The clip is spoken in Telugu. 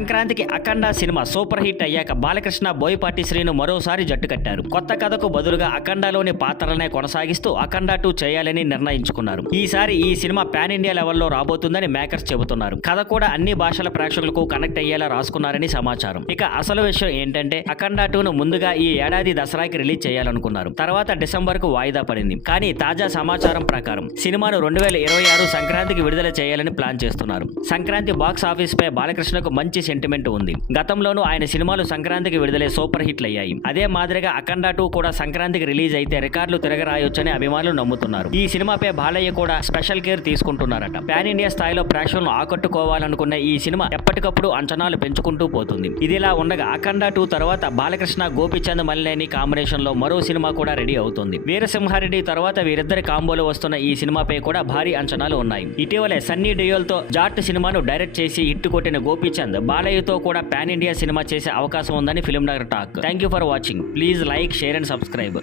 సంక్రాంతికి అఖండ సినిమా సూపర్ హిట్ అయ్యాక బాలకృష్ణ బోయపాటి శ్రీను మరోసారి జట్టు కట్టారు. కొత్త కథకు బదులుగా అఖండలోని పాత్రలనే కొనసాగిస్తూ అఖండ 2 చేయాలని నిర్ణయించుకున్నారు. ఈసారి ఈ సినిమా పాన్ ఇండియా లెవెల్లో రాబోతుందని మేకర్స్ చెబుతున్నారు. కథ కూడా అన్ని భాషల ప్రేక్షకులకు కనెక్ట్ అయ్యేలా రాసుకున్నారని సమాచారం. ఇక అసలు విషయం ఏంటంటే అఖండ 2ను ముందుగా ఈ ఏడాది దసరాకి రిలీజ్ చేయాలనుకున్నారు. తర్వాత డిసెంబర్ కు వాయిదా పడింది. కానీ తాజా సమాచారం ప్రకారం సినిమాను 2026 సంక్రాంతికి విడుదల చేయాలని ప్లాన్ చేస్తున్నారు. సంక్రాంతి బాక్స్ ఆఫీస్ పై బాలకృష్ణకు మంచి సెంటిమెంట్ ఉంది. గతంలోనూ ఆయన సినిమాలు సంక్రాంతికి విడుదలై సూపర్ హిట్లు అయ్యాయి. అదే మాదిరిగా అఖండ 2 కూడా సంక్రాంతికి రిలీజ్ అయితే రికార్డులు తిరగరాయొచ్చని అభిమానులు నమ్ముతున్నారు. ఈ సినిమాపై బాలయ్య కూడా స్పెషల్ కేర్ తీసుకుంటున్నారట. పాన్ ఇండియా స్థాయిలో ప్రేక్షకులను ఆకట్టుకోవాలనుకున్న ఈ సినిమా ఎప్పటికప్పుడు అంచనాలు పెంచుకుంటూ పోతుంది. ఇదిలా ఉండగా అఖండ 2 తర్వాత బాలకృష్ణ గోపీచంద్ మల్లేని కాంబినేషన్ లో మరో సినిమా కూడా రెడీ అవుతుంది. వీరసింహారెడ్డి తర్వాత వీరిద్దరి కాంబోలో వస్తున్న ఈ సినిమాపై కూడా భారీ అంచనాలు ఉన్నాయి. ఇటీవలే సన్నీ డియోల్ తో జాట్ సినిమాను డైరెక్ట్ చేసి హిట్ కొట్టిన గోపీచంద్ బాలయ్యతో కూడా పాన్ ఇండియా సినిమా చేసే అవకాశం ఉందని film Nagar talk. Thank you for watching. Please like, share and subscribe.